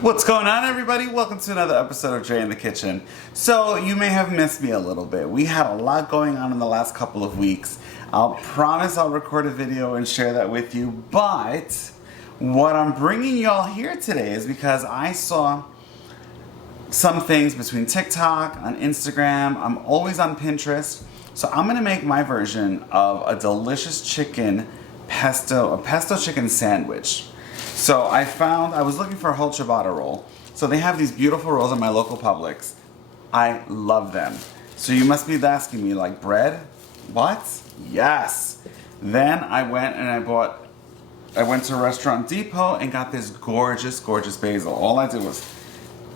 What's going on, everybody? Welcome to another episode of Dre in the Kitchen. So you may have missed me a little bit. We had a lot going on in the last couple of weeks. I'll promise I'll record a video and share that with you, but what I'm bringing y'all here today is because I saw some things between TikTok, on Instagram, I'm always on Pinterest, so I'm gonna make my version of a delicious chicken pesto, a pesto chicken sandwich. So I was looking for a whole ciabatta roll. So they have these beautiful rolls at my local Publix. I love them. So you must be asking me, like, bread? What? Yes. Then I went to Restaurant Depot and got this gorgeous, gorgeous basil. All I did was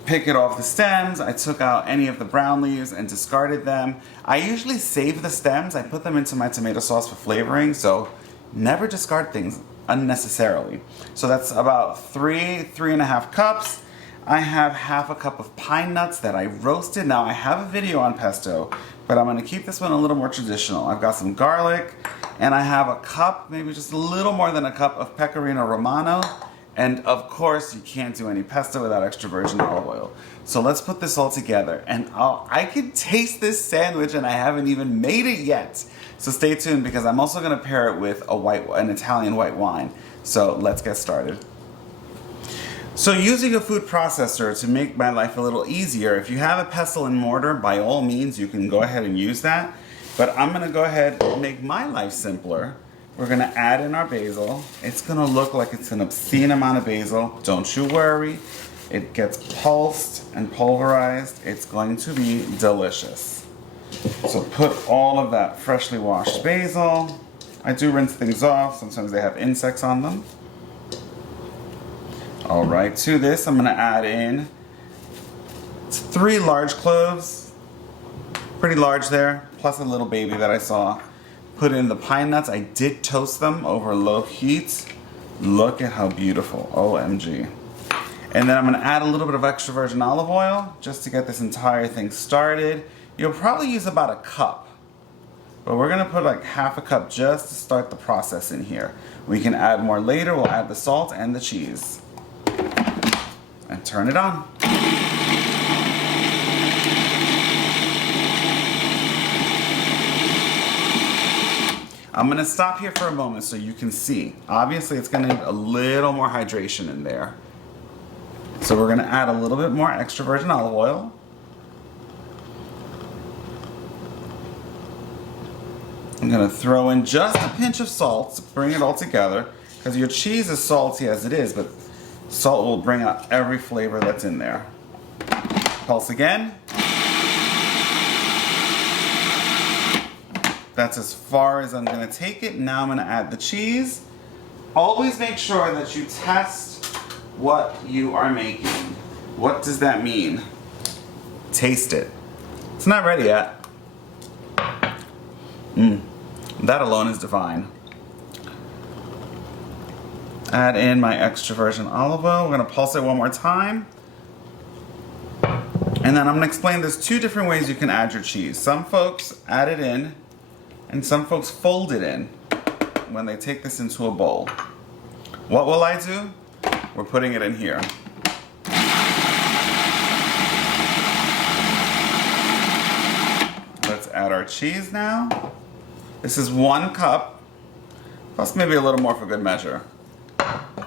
pick it off the stems. I took out any of the brown leaves and discarded them. I usually save the stems. I put them into my tomato sauce for flavoring, so never discard things unnecessarily. So that's about three and a half cups. I have half a cup of pine nuts that I roasted. Now I have a video on pesto, but I'm gonna keep this one a little more traditional. I've got some garlic, and I have a cup, maybe just a little more than a cup of Pecorino Romano. And of course, you can't do any pesto without extra virgin olive oil. So let's put this all together. And I can taste this sandwich and I haven't even made it yet. So stay tuned because I'm also gonna pair it with an Italian white wine. So let's get started. So using a food processor to make my life a little easier, if you have a pestle and mortar, by all means, you can go ahead and use that. But I'm gonna go ahead and make my life simpler. We're gonna add in our basil. It's gonna look like it's an obscene amount of basil. Don't you worry. It gets pulsed and pulverized. It's going to be delicious. So put all of that freshly washed basil. I do rinse things off. Sometimes they have insects on them. All right, to this I'm gonna add in 3 large cloves. Pretty large there, plus a little baby that I saw. Put in the pine nuts. I did toast them over low heat. Look at how beautiful, OMG. And then I'm gonna add a little bit of extra virgin olive oil just to get this entire thing started. You'll probably use about a cup, but we're gonna put like half a cup just to start the process in here. We can add more later. We'll add the salt and the cheese. And turn it on. I'm gonna stop here for a moment so you can see. Obviously it's gonna need a little more hydration in there. So we're gonna add a little bit more extra virgin olive oil. I'm gonna throw in just a pinch of salt to bring it all together, because your cheese is salty as it is, but salt will bring out every flavor that's in there. Pulse again. That's as far as I'm gonna take it. Now I'm gonna add the cheese. Always make sure that you test what you are making. What does that mean? Taste it. It's not ready yet. That alone is divine. Add in my extra virgin olive oil. We're gonna pulse it one more time. And then I'm gonna explain there's 2 different ways you can add your cheese. Some folks add it in, and some folks fold it in when they take this into a bowl. What will I do? We're putting it in here. Let's add our cheese now. This is 1 cup, plus maybe a little more for good measure.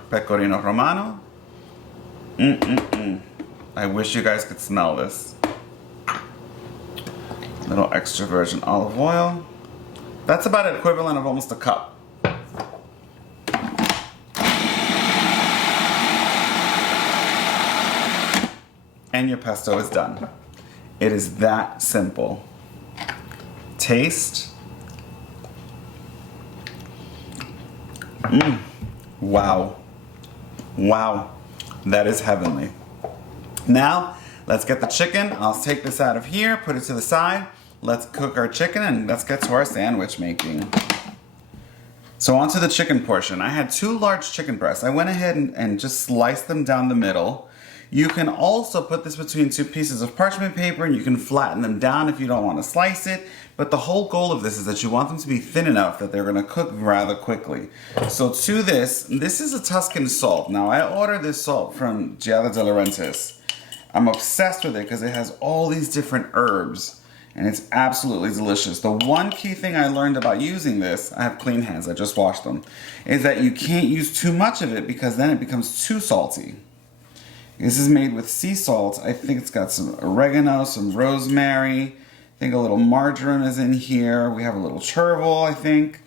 Pecorino Romano. I wish you guys could smell this. Little extra virgin olive oil. That's about an equivalent of almost a cup. And your pesto is done. It is that simple. Taste. Wow. Wow. That is heavenly. Now, let's get the chicken. I'll take this out of here, put it to the side. Let's cook our chicken and let's get to our sandwich making. So onto the chicken portion. I had 2 large chicken breasts. I went ahead and just sliced them down the middle. You can also put this between two pieces of parchment paper and you can flatten them down if you don't want to slice it. But the whole goal of this is that you want them to be thin enough that they're going to cook rather quickly. So to this is a Tuscan salt. Now I ordered this salt from Giada de Laurentiis. I'm obsessed with it because it has all these different herbs and it's absolutely delicious. The one key thing I learned about using this, I have clean hands, I just washed them, is that you can't use too much of it because then it becomes too salty. This is made with sea salt. I think it's got some oregano, some rosemary. I think a little marjoram is in here. We have a little chervil, I think.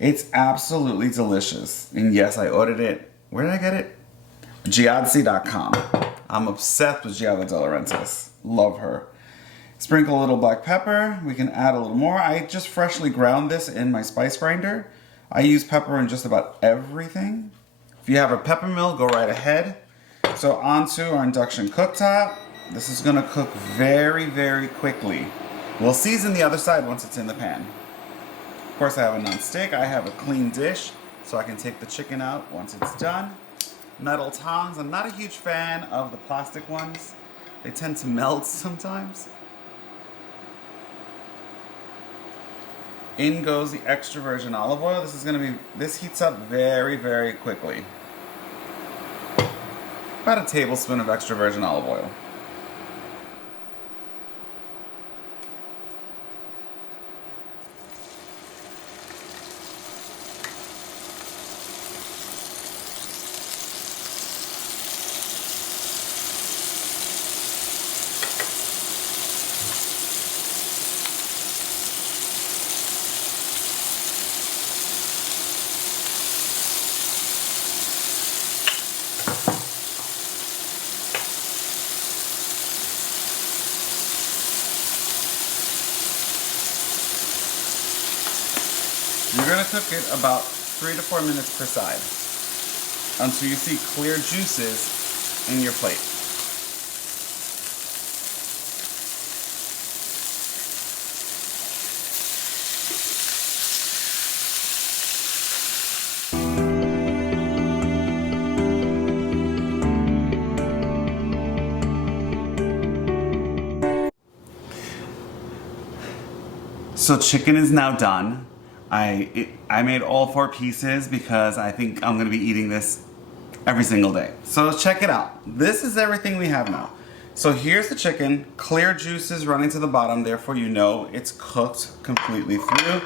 It's absolutely delicious. And yes, I ordered it. Where did I get it? Giadsi.com. I'm obsessed with Giada de Laurentiis. Love her. Sprinkle a little black pepper. We can add a little more. I just freshly ground this in my spice grinder. I use pepper in just about everything. If you have a pepper mill, go right ahead. So onto our induction cooktop. This is gonna cook very, very quickly. We'll season the other side once it's in the pan. Of course, I have a non-stick. I have a clean dish, so I can take the chicken out once it's done. Metal tongs. I'm not a huge fan of the plastic ones. They tend to melt sometimes. In goes the extra virgin olive oil. This heats up very, very quickly. About a tablespoon of extra virgin olive oil. You're going to cook it about 3 to 4 minutes per side until you see clear juices in your plate. So chicken is now done. I made all 4 pieces because I think I'm gonna be eating this every single day. So check it out. This is everything we have now. So here's the chicken, clear juices running to the bottom, therefore you know it's cooked completely through.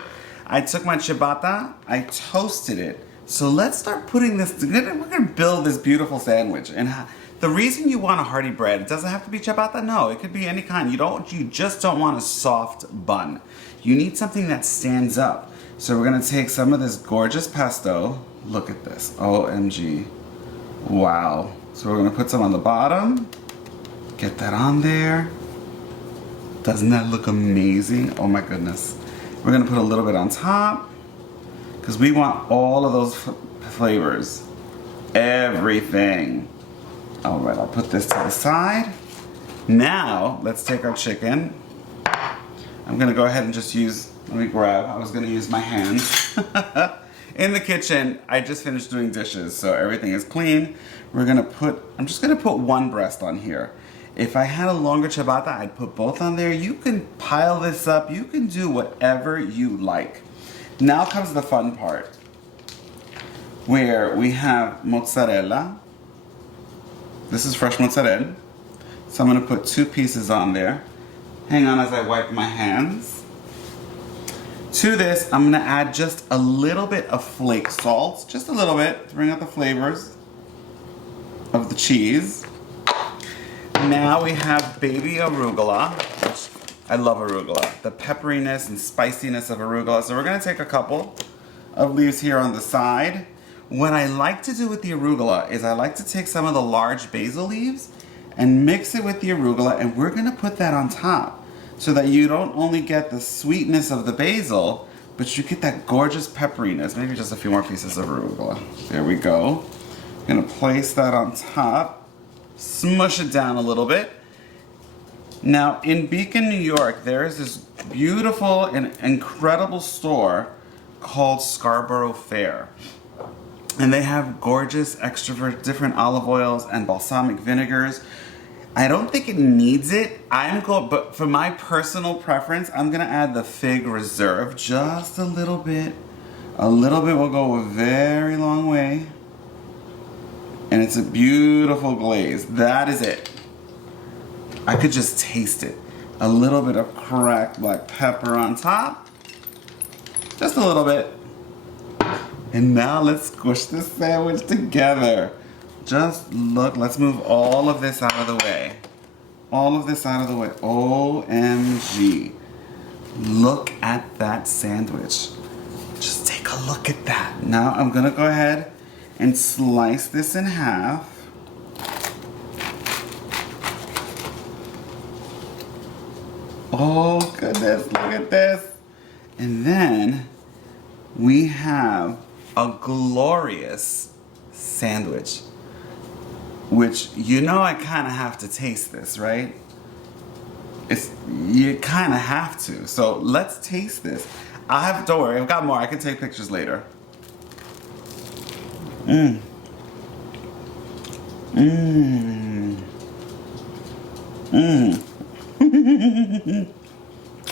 I took my ciabatta, I toasted it. So let's start putting this, we're gonna build this beautiful sandwich. And the reason you want a hearty bread, it doesn't have to be ciabatta, no, it could be any kind. You just don't want a soft bun. You need something that stands up. So we're gonna take some of this gorgeous pesto. Look at this, OMG. Wow. So we're gonna put some on the bottom. Get that on there. Doesn't that look amazing? Oh my goodness. We're gonna put a little bit on top because we want all of those flavors. Everything. All right, I'll put this to the side. Now, let's take our chicken. I'm gonna go ahead and just let me grab, I was gonna use my hands. In the kitchen, I just finished doing dishes, so everything is clean. I'm just gonna put one breast on here. If I had a longer ciabatta, I'd put both on there. You can pile this up, you can do whatever you like. Now comes the fun part, where we have mozzarella. This is fresh mozzarella. So I'm gonna put 2 pieces on there. Hang on as I wipe my hands. To this, I'm gonna add just a little bit of flake salt, just a little bit, to bring out the flavors of the cheese. Now we have baby arugula, which I love arugula. The pepperiness and spiciness of arugula. So we're gonna take a couple of leaves here on the side. What I like to do with the arugula is I like to take some of the large basil leaves and mix it with the arugula, and we're gonna put that on top so that you don't only get the sweetness of the basil, but you get that gorgeous pepperiness. Maybe just a few more pieces of arugula. There we go. I'm gonna place that on top, smush it down a little bit. Now in Beacon, New York, there is this beautiful and incredible store called Scarborough Fair. And they have gorgeous different olive oils and balsamic vinegars. I don't think it needs it. But for my personal preference, I'm gonna add the Fig Reserve just a little bit. A little bit will go a very long way. And it's a beautiful glaze. That is it. I could just taste it. A little bit of cracked black pepper on top. Just a little bit. And now let's squish this sandwich together. Just look, let's move all of this out of the way. All of this out of the way. OMG. Look at that sandwich. Just take a look at that. Now I'm gonna go ahead and slice this in half. Oh goodness, look at this. And then we have a glorious sandwich, which you know I kind of have to taste this, right? You kind of have to. So let's taste this. Don't worry, I've got more. I can take pictures later. Mmm. Mmm. Mmm.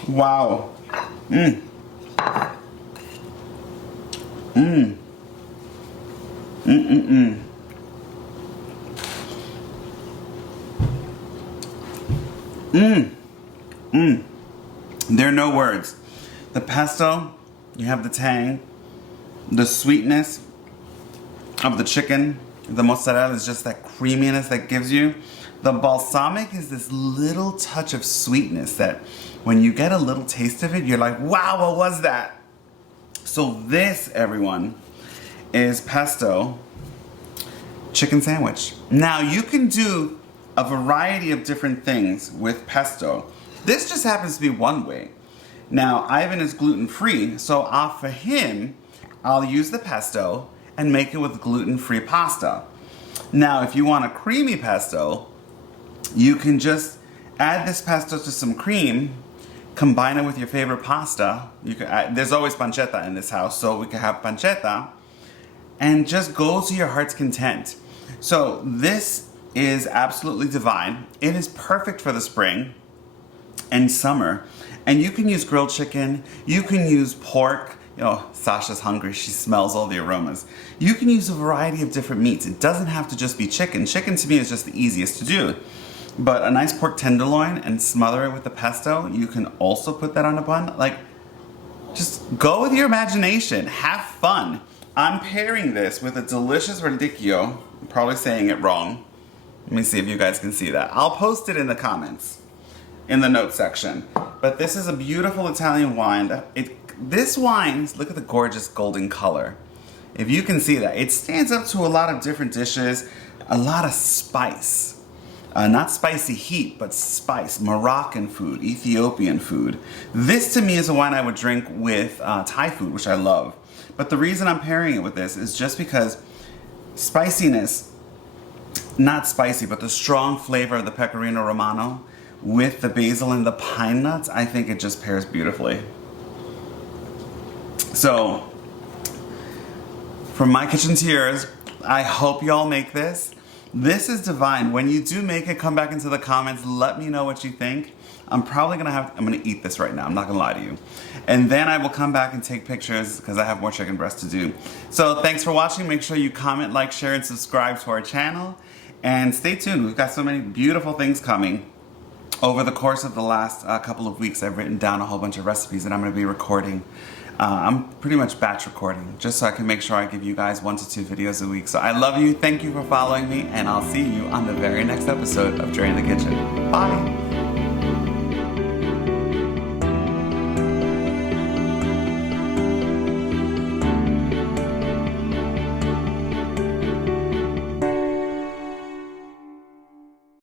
Wow. Mmm. Mmm. Mmm. Mmm. Mmm. There are no words. The pesto, you have the tang, the sweetness of the chicken, the mozzarella is just that creaminess that gives you. The balsamic is this little touch of sweetness that when you get a little taste of it, you're like, wow, what was that? So this, everyone, is pesto chicken sandwich. Now you can do a variety of different things with pesto. This just happens to be one way. Now Ivan is gluten-free, so for him, I'll use the pesto and make it with gluten-free pasta. Now if you want a creamy pesto, you can just add this pesto to some cream, combine it with your favorite pasta. You can there's always pancetta in this house, so we can have pancetta, and just go to your heart's content. So this is absolutely divine. It is perfect for the spring and summer. And you can use grilled chicken, you can use pork. You know, Sasha's hungry, she smells all the aromas. You can use a variety of different meats. It doesn't have to just be chicken. Chicken to me is just the easiest to do. But a nice pork tenderloin and smother it with the pesto, you can also put that on a bun. Like, just go with your imagination, have fun. I'm pairing this with a delicious radicchio. I'm probably saying it wrong. Let me see if you guys can see that. I'll post it in the comments, in the notes section. But this is a beautiful Italian wine. This wine, look at the gorgeous golden color. If you can see that, it stands up to a lot of different dishes, a lot of spice. Not spicy heat, but spice. Moroccan food, Ethiopian food. This to me is a wine I would drink with Thai food, which I love. But the reason I'm pairing it with this is just because spiciness, not spicy, but the strong flavor of the Pecorino Romano with the basil and the pine nuts, I think it just pairs beautifully. So, from my kitchen to yours, I hope y'all make this. This is divine. When you do make it, come back into the comments, let me know what you think. I'm gonna eat this right now, I'm not gonna lie to you. And then I will come back and take pictures because I have more chicken breast to do. So thanks for watching. Make sure you comment, like, share, and subscribe to our channel. And stay tuned, we've got so many beautiful things coming. Over the course of the last couple of weeks, I've written down a whole bunch of recipes that I'm gonna be recording. I'm pretty much batch recording, just so I can make sure I give you guys 1 to 2 videos a week. So I love you, thank you for following me, and I'll see you on the very next episode of Dre in the Kitchen. Bye!